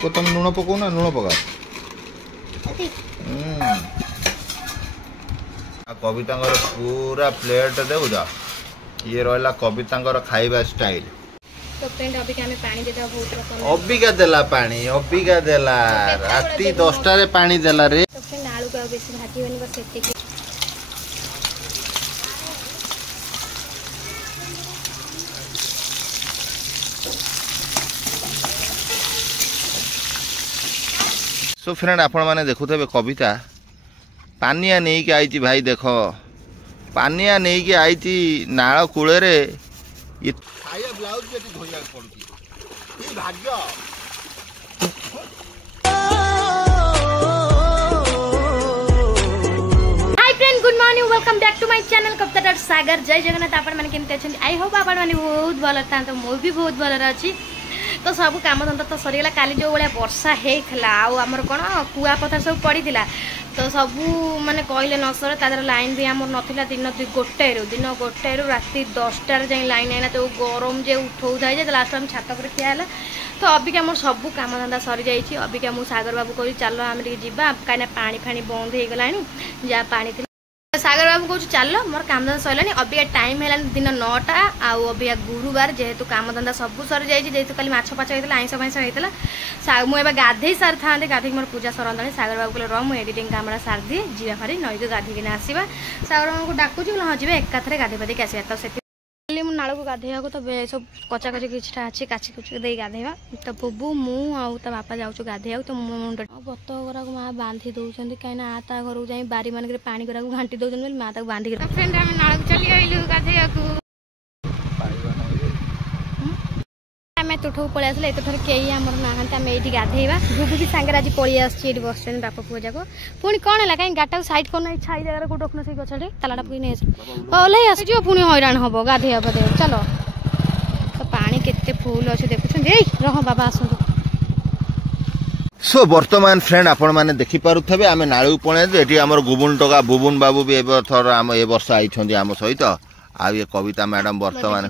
को तुम लुण पकाऊ ना लुण पका कविता पूरा प्लेट देउज ये रहा कविता खाइबा स्टाइल। तो फ्रेंड अभी के हमें पानी देता बहुत रकम अबिका देला पानी अबिका देला राती 10टा रे पानी देला रे। तो फ्रेंड आलू का बेसी भाजी बनी बस एतिकी। सो फ्रेंड आपण माने देखुथे कविता पानिया नहीं के आई भाई देख पानिया नहीं के आई नाल कूल रे ब्लाउज धोया पड़ुची भाग्य। Hi friend good morning welcome back to my channel Kavita Sagar जय जगन्नाथ। आपण माने केमते अछन आई होप आपण माने बहुत भलो था तो मो भी बहुत भलो अछि। तो सब काम धंदा तो सरीगला काली जो भाया वर्षा होता आमर कौन कुआ पथर सब पड़ा तो सबू माने कहले न सर तार लाइन भी आमर नाला दिन गोटे राति 10टार जाए लाइन आईना तो गरम जे उठौ थाए लास्ट आम छात पर ठिया तो अबिका मोर सबू काम धंदा सरी जाइए। अबिका मु सागर बाबू कह चल आम जा कहीं पानी फाणी बंद हो गला जहाँ पानी सागर बाबू कहूँ चल मोर काम धंदा सरलानी अबिका टाइम है दिन 9टा आउ अबिका गुरुवार जेहेतु काम धंदा सब सरी जाइए जेहेतु कल माछ पाछ होता आईस फाइस होता मुझे गाधे सारी था गाधे मोर पूजा सरंता सागर बाबू कहले रह मुझे एडिटिंग काम सारी दिए जीवा भारी नई को गाधिकिना आसवा सागर बाबू को डाकुची हाँ जी एकाथरे गाधे पाधिक आसवा तो से नाल को गाधेया तो सब कचा कची किछटा अच्छी काची कुची दे गाधेवा तो बुबू मु आउ ता बापा जाऊँ गाधेया तो मुंड बत गुरा माँ बांधि दौरान कहीं ता घर जाए बारी मानक पानी गुरा घाटी दौरान माँ तक बांधिक फ्रेंड आम नाल चली आइलु गाधेया आम तुठू पलि आसले एत थर कई आमर ना आम ये गाधेवा भुबू भी सांगे आज पलि आसी बस बापा पुआ जाक पुणी कौन है कहीं गाटा साइड करना छाई जगह को रखना से गछे तालाटा पुणी नहीं ओल्हे आसज पुणी हैरान हम गाधेया पदे चलो तो पानी केते फुल अच्छे देखुं रह बाबा आसतु। सो वर्तमान फ्रेंड आपण मैंने देखिपे आम नालू पड़े ये आम गुबुन टका बुबुन बाबू भी थर आम ए वर्ष आई आम सहित आ ये कविता मैडम वर्तमान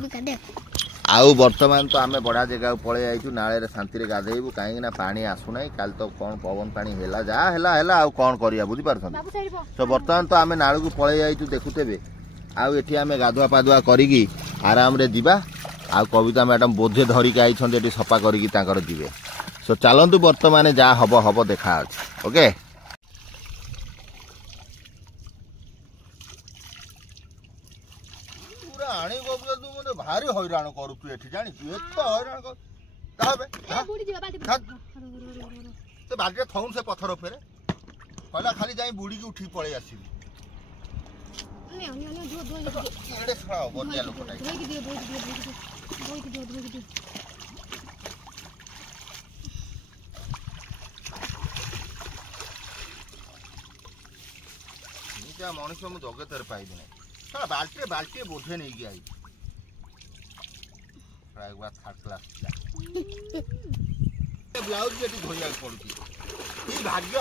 आउ वर्तमान तो आम बड़ा जगह पलि आईचु नाले शांति गाधेबू कहीं पानी आसुना काल तो कौन पवन पानी है जहाँ आउ कौन करिया बुझी पारछन। तो वर्तमान तो आम नाल को पलि आईचु देखुते आउ एठी आम गाधुआ पाधुआ करिकी आराम रे जीवा आउ कविता मैडम बोझे धरिकी आईछन सफा करिकी तांकर जीवे। सो चलतु वर्तमान जहाँ हब हब देखा ओके। भारी हैरान करू जानी हैरान कर बाल्टी थौन से पथर फेरे कहला खाली जाई बुड़ी की उठी पड़े आसबी मनुष्य मुझे जगत पाइबी ना बाल्टी बाल्टी बोझे नहीं आई ब्लाउज धोया पड़ुची भाग्य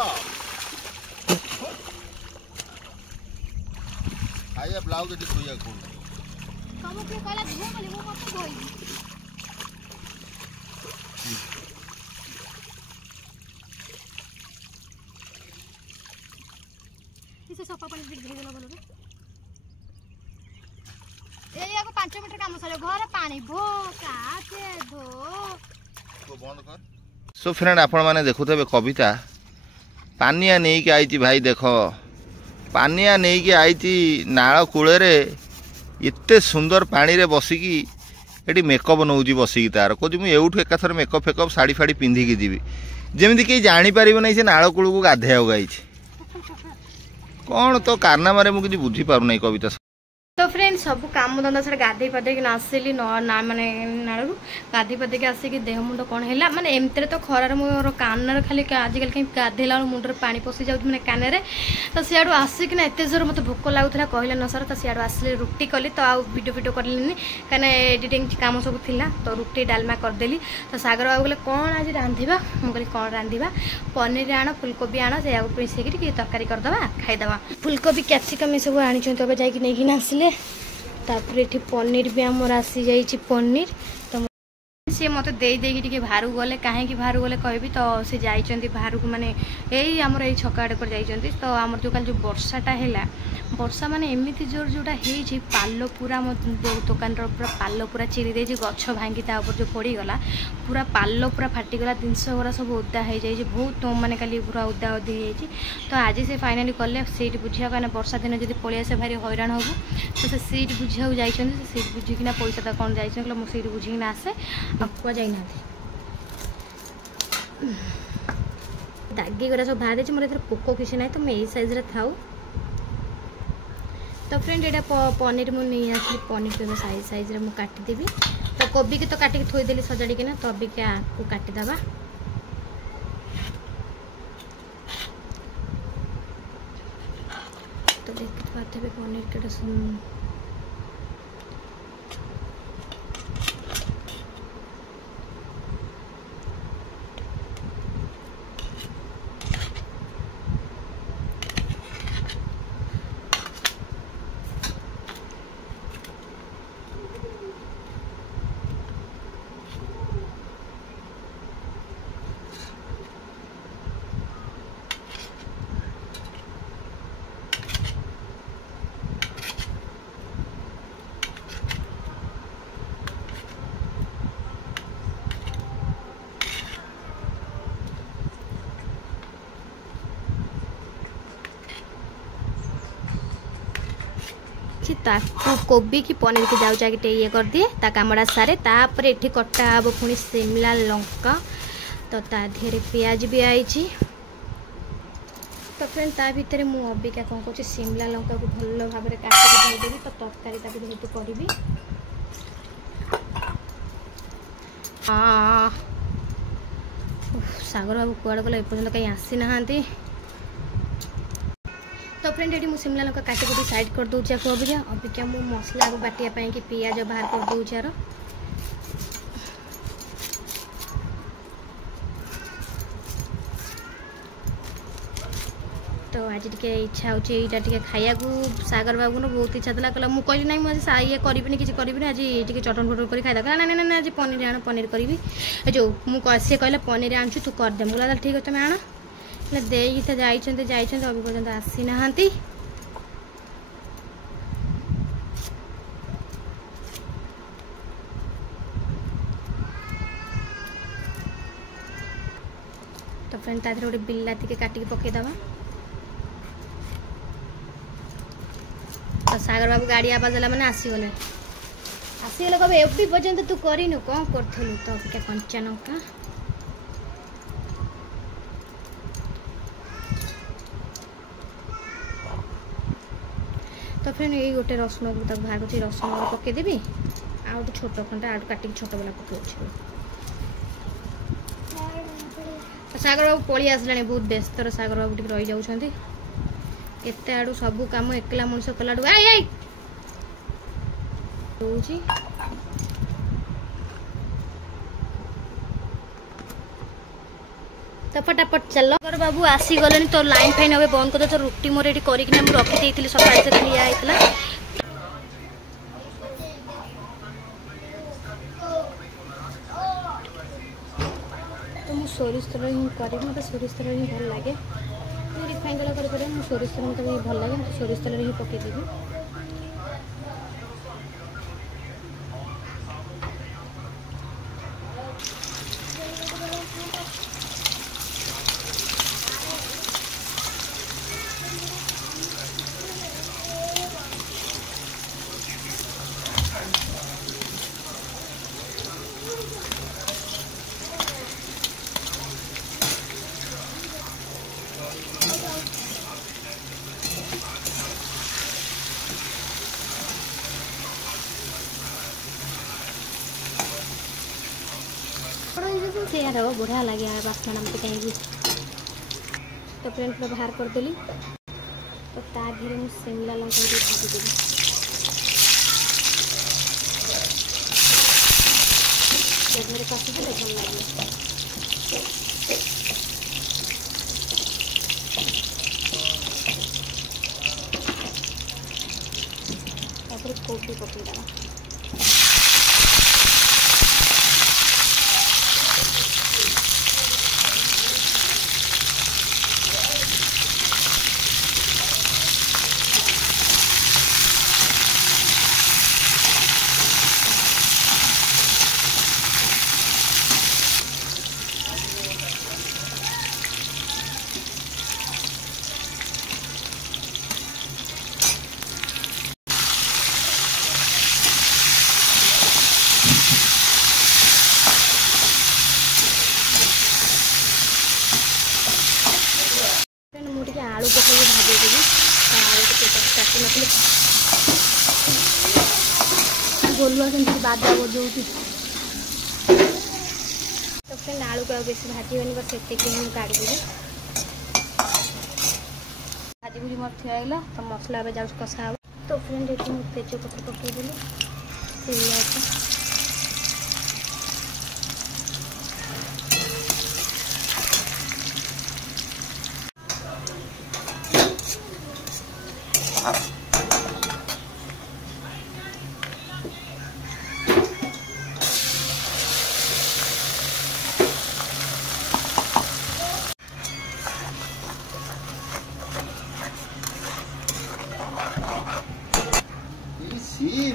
आया ब्लाउज धोया पड़ुची सफा पानी ये 5 मिनट काम सर घर पानी भो बंद कर। सो फ्रेंड आपण माने देखुथे कविता पानिया नहीं के आई भाई देख पानिया नहीं के आई नाल कूल रे एते सुंदर पानी रे बसिकी एटी मेकअप नौजी बसिकी तार कहूँ मुझे एवठू एकाथर मेकअप फेकअप शाढ़ी फाड़ी पिंधिकी जीवी जमी कहीं जापर ना से नाल कूल को गाधेया गाई कौन तो कारनामा मुझे बुझी पार कविता। तो फ्रेंड सब काम धंदा से गाधे पाधे आसली ना माने नालू गाधे पाधे आसिक देह मुंड कौन है माने एमती तो खरार मोर कान खाली आजिकल कहीं गाधेला मुंडे पानी पशि जाऊँ मैंने कान में तो सियाड़ू आसिक एत जोर मत भोक लगुला कहले न सर तो सियाड़ू आसिले रुटी कली तो आउ वीडियो वीडियो करें कहीं एडिटिंग काम सब थिला तो रुटी डालमा करदेली तो सागर बाबू बोले कौन आज रांधिबा मुझे कौन रांधिबा पनीर आण फुलकोबी आण से मिसेक तरकारी करदे खाईदे फुलकोबी कैप्सिकम सब आनी जाकि आसिले तापर ये पनीर भी आमर आसी जाइए पनीर सी मत दे बाहर गले कहीं बाहर गले कहबी तो सी जाइए बाहर को माने यही आमर ये छक आड़े पर जाइए तो आमर जो कल जो वर्षाटा है वर्षा माने एमती जोर जोटा है पाल पूरा मो दुकान पूरा पाल पूरा चिरी दे गछ भांगी ऊपर जो पड़गला पूरा पाल पूरा फाटीगला जिनस गुरा सब ओदा हो जाए बहुत माने कल पूरा ओदा ओदी हो तो आज से फाइनाली कले सीट बुझा कहना वर्षा दिन जब पलि आसे भारी हैरान हबू तो से सीट बुझा जाइए सीट बुझिकिना पैसा तो कौन जाइए मो सीट बुझिकिना आसे आपको जाइना दागी गुरा सब बाहर देती मोर पोक किसी ना तो मैं यही साइज थाऊ तो फ्रेंड यहाँ पनीर मुझे नहीं आसली पनीर को साइज साइज रे काटिदेवी तो कोबी की तो काटिक थोदेली सजाड़िकिना तो अभी क्या को काटिदेवा तो देखते पाते पनीर के कोबी की पनीर की जाऊँ जाके ये कर दिए ता कामड़ा सारे तापर ये कटा हम पुणी शिमला लंका तो ता देहरे पियाज भी आई तो फ्रेंड ता भितर मु अबिका कौन कर शिमला लंका को भल भाव में काटिक देवी तो तरकारी जेहतु करी हाँ सागर बाबू कुआड़ गला एपर्तंत कहीं आसी ना तो फ्रेंड ये मुझे शिमला लंका काटी कुटी साइड कर दूचे अबिका मु मसला को बाटिया कि पियाज बाहर कर दूचे तो आज टे इच्छा होटा खाया सागर बाबू ना बहुत इच्छा था कहला मुझे ना मुझे ये करी किसी करी आज ये चटन फटन कर खाई ना ना ना आज पनीर आण पनीर करी जो मुझे कहला पनीर आनु तू करदे मुझे ठीक है तुम आण दे तो जाइए अभी पर्यंत आसी ना तो फ्रेंड तादे गोटे बिलाती के काटिक पकईदबा तो सागर बाबू गाड़ी आवाज है मैंने आसीगले कब एवं पर्यंत तू करनु कौन करूँ तो अबिका कंचा लंका तो फ्रेंड ये गोटे रसुण को बाहर कर रसुण पकईदेवी आ गोटे छोट खंडा आठ काटिक छोट बेला पकड़ तो सागर बाबू पलि आसला बहुत व्यस्त सागर बाबू टी रही जाऊँच केते आड़ू सबू कम एकला मनुष्य कला तो फटाफट चल सागर बाबू आसी गले तो लाइन फाइन हम बंद कर तो रुटी मोर ये करके रखी थी सकाल से लिया तो मुझे सोरिष तेल ही करी मतलब सोरिष तेल ही भल लगे रिफाइन तेल कर सोरिष तेल मतलब भल लगे सोरिष तेल ही पकईदेवी से बढ़िया लगे बास्ना नाम कहीं तो फ्रेंड पूरा बाहर करदेली तो ताधे मुझे शिमला लंका भाजीदेवी कषिदेले भल लगे कोबी पकईदेवा ढुआ के बाजा बजाऊँगी तो फ्रेंड आलू को बेस भाजबनी बस एत काढ़ीदेवी भाजी भुजी मोर थी तो मसला ए जाऊँ कषा हम तो फ्रेंड ये तेजपत्र पकईदेली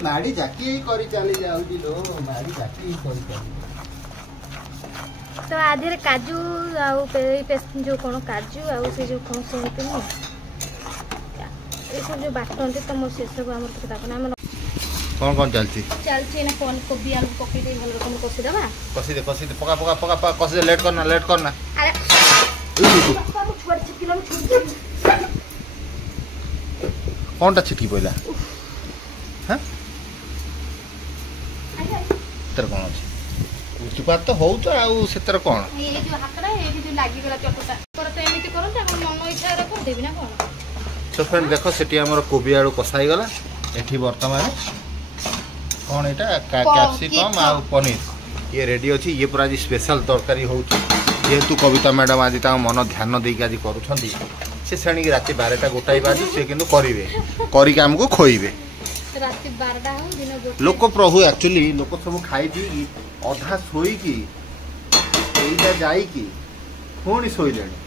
माड़ी जाकी करी चली जाउदी लो माड़ी जाकी करी चली तो आधे काजू आउ जो कौन काजू आउ से जो कौन से ये सब जो बाटते तो मोर से सब हमर के दाखना हम कौन चलती ना कौन कोबी आलू पकई दे भलो रकम कसी दबा कसी दे पका पका पका पका कसी दे लेट करना अरे बाबू छोड़ चिपिलो छोड़ कोनटा छिटकी पइला हां तर कौन अच्छे उचुपात तो हो तो आउ से तर कौन ये जो हातरा ये जो लागी गला चटटा पर तो एमिति करन त मन इच्छा रे कर देबी ना कोन तो फ्रेंड देखो सेठी हमर कोबी आड़ू कसाई गला एठी वर्तमान कौन एटा कैप्सिकम आ पनीर ये रेडी अछि ये पूरा जी स्पेशल तरकारी होउची जेहेतु कविता मैडम आज ता मन ध्यान देई के आज करूछंती से श्रेणी राति 12टा गोटाई बाजू से किंतु करिवे करी के हमको खोइबे राति 12टा हो दिन लोक प्रभु एक्चुअली लोक सब खाई दी अधा सोई की एइटा जाई की पुणी शोलेणी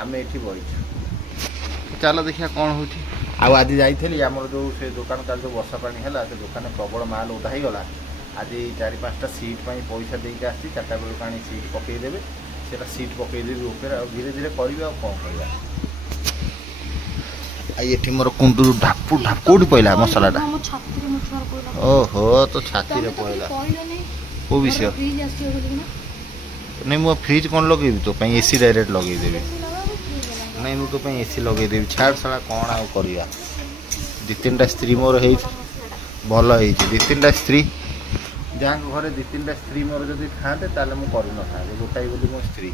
आम ये बड़ी चल देखिया कौन हो आज जाइली आम जो से दुकान का जो वर्षा पानी है से दुकान प्रबल माल ओदा ही गला आज 4-5टा सीट पैसा देके आसी 4टा बेलू पानी सीट पकईदेवे से सीट पकईदेवी ऊपर धीरे धीरे करेंगे आ कौन करवा ये मोर कुंडू ढापू कौटी पड़ा मसलाटा ओहो तो छाती रे पड़ा को विषय नहीं मो फ्रिज कौन लगे तो एसी डायरेक्ट लगे देवी नहीं मु तो एसी लगे देवी छाड़ साला कौन आ करिया 2-3टा स्त्री मोर है भल है 2-3टा स्त्री जहाँ घरे 2-3टा स्त्री मोर जब था मु कर गोटाई बोली मो स्त्री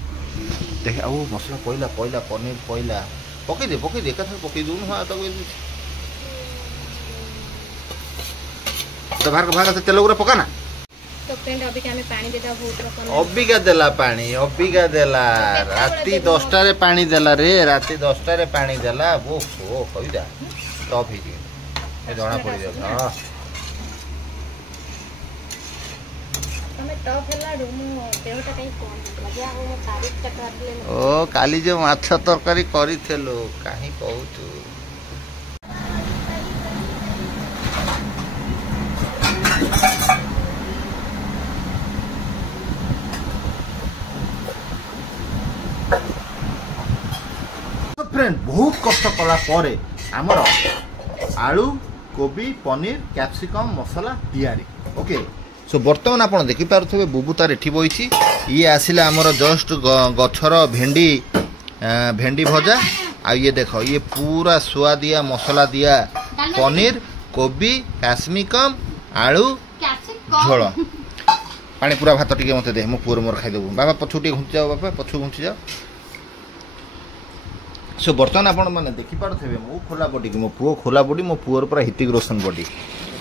देख आ मसला पड़ा पनीर पड़ा पकई दे एक पकई दून हाँ तो भाग से तेल पका ना तो फ्रेंड अभी के हमें पानी देता बहुत रकम अबिका देला पानी अबिका देला राती 10टा रे पानी देला रे राती 10टा रे पानी देला वो कविता टॉप ही ए जणा पड़ी जाऊ हां हमें टॉप हेला रूम देहटा कहीं कोन लगे हो तारीफ चक्कर ले ओ काली जो माछ तरकारी करी थेलो काहे कहू तू फ्रेंड बहुत कष्ट कला परे आमर आलू कोबी पनीर कैप्सिकम मसला तैयारी ओके सो बर्तमान आप देखिपे बुबू तार एठी बइछि ये आसिला आमर जस्ट गछर भेंडी भेंडी भजा आ ये देख ये पूरा सुआदिया मसला दिया पनीर कोबी कैप्सिकम आलू झोल पानी पूरा भात टिके मते दे मो पुअर मोर खाइदेबू बाबा पछु टिके घुंची जाओ बाबा पछु घुंची जाओ सो बर्तमान आपण मैंने देखिपे मो खोला बॉडी की मो पुओ खोला बॉडी मो पुअर पूरा हितिक रोशन बॉडी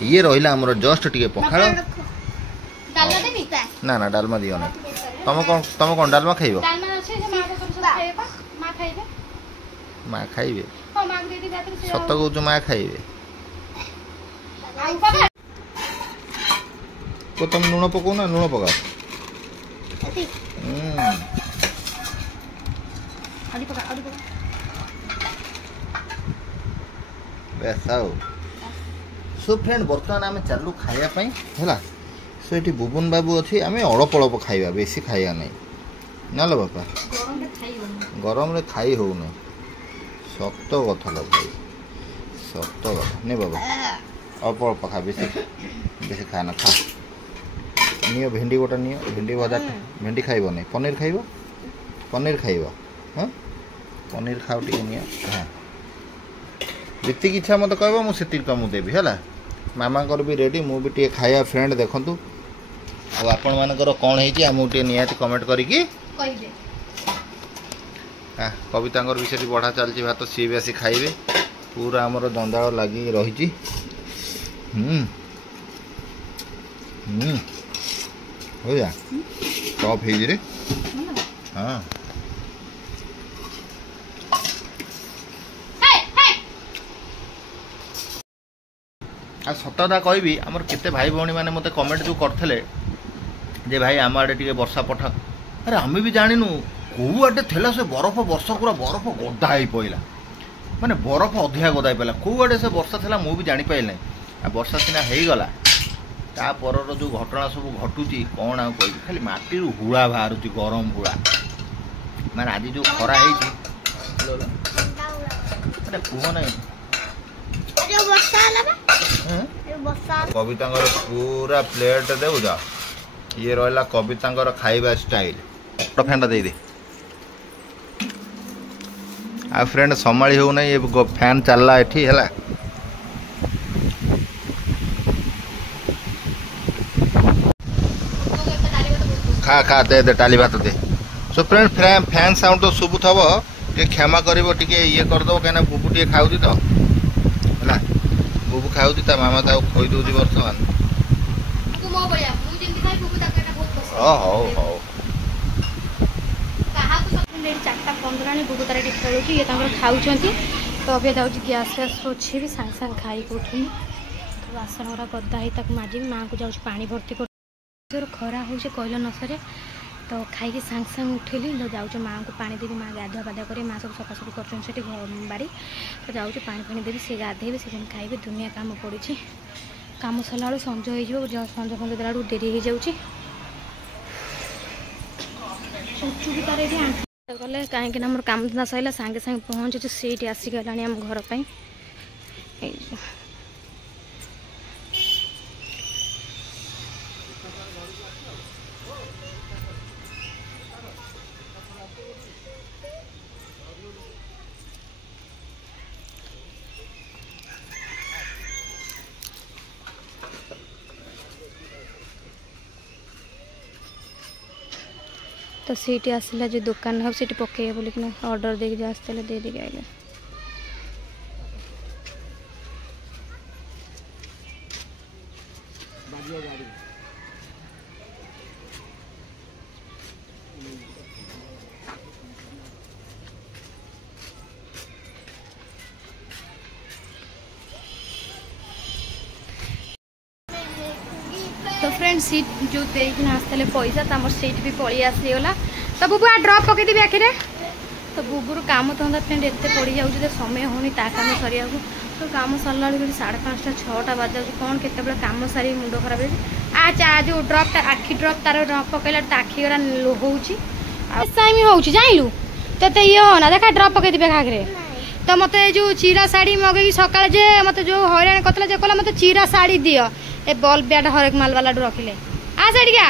ये रहा आमर जस्ट टिके पखाड़ ना ना डालमा दियो ना तुम कौन डालमा खाइबो माँ खाइबे सत कहूँ माँ खाइबे तो तुम लुण पकाओ ना लुण पकाओ बेसाओ सो फ्रेंड बर्तमान आम चलू खायापाई है सो ये बुबुन बाबू अच्छी आम अल्प अल्प खाइबा बेसी खाइबा नहीं ना लो बापा गरम रे खाई हो सत कथा लो भाई सत कथा नहीं बाबा अल्प अल्प खा बेसी बेसी खाना खा नियो भेंडी गोटा नियो भेंडी भजा भेंडी खाइब नहीं पनीर खाइब हाँ पनीर खाओ टे नियो हाँ जी इच्छा मत कह मुझे तुमको देवी है मामा भी रेडी मु भी टे खाया फ्रेंड देखंतु आपण मानकर कौन है आमको टे निहाती कमेंट करिकी कविता विषय बढ़ा चलती भात सी भी आसी खाइबे पूरा आमर दंदाल लगी रही हो जा टॉप है रे हाँ आ सतता कहबी आमर केते भाई भौणी मैंने मत कमेंट जो करते जे भाई आम आड़े टे वर्षा पठा अरे आम भी जानू कौ आटे थेला से बरफ वर्ष पूरा बरफ गदा ही पड़ा माने बरफ अधिका गदा ही पड़ा कौ आटे से वर्षा था मुझे जापारे ना आ वर्षा सीना हो गला तापर जो घटना सब घटुची कौन आ कह खाली माटी हुआ बाहर गरम हुआ माने आज जो खरा कह ना कविता पूरा प्लेट देउज ये रहा कविता खाइबा स्टाइल फैन दे दे आ फ्रेंड संभाली हो ये फैन चलला एठी है खा खा दे दे टाली भात दे सो फ्रेंड फैन साउंड तो शुभु थब टे क्षमा कर ये करदे कहीं बुबू टे खाऊँ तो है बुबू खाऊँ ता मामा तो खोई दौर बर्तमान हौ हौ 4:15 बुबू तार खेलुँ ये खाऊँ तो अभी जाऊँ गैस गैस पोछे भी सांगे सांगे खाई उठुनी तो बासन गुरा गदा ही माजी माँ को जाऊँ पानी भर्ती कर खरा हो कहल न सरे तो खाई सांगे सांगे उठेली तो जाऊँ माँ को पानी देवी माँ गाधुआ पाधुआ कर माँ सब सफासफी कर बाड़ी तो जाऊँ पानी फानी देवी सी गाधेबे से खाइबे दुनिया काम पड़ी काम सरला बेलू संज हो संज फंज देला डेरी हो जाऊँगी भी तार गले कहीं मोर काम धंदा सरला सांगे सांगे पहुँचु सीट आसिगला आम घर पर तो सीट आसला जो दुकान हो सीट पकड़े बोलिकिन ऑर्डर देके जो आसते दे देके आइले तो फ्रेंड सीट जो देखना आसते पैसा तो आम सीट भी पड़ी आसीगला तो बुबू आ ड्रप पकईदेवी आखिरे तो बुबूर काम धंदा फ्रेंड एत पड़ जाऊँ समय होनी ता काम सरिया तो काम सरला 5:30 6टा बाज जाऊँ कौन केत काम सारी मुंड खराब आ चा जो ड्रपटा आखि ड्रप तार ड्रप पकईला आखि गरा हो जानलु तो ये होना देखा ड्रप पकईदेवी आखिरे तो मत जो चिरा शाढ़ी मगेगी सकाଳେ जे मत जो हईराण करता जे कहला मत चिरा शाढ़ी दियो ए बल्ब ब्याट हरेक माल वाला रखिले आ साड़िया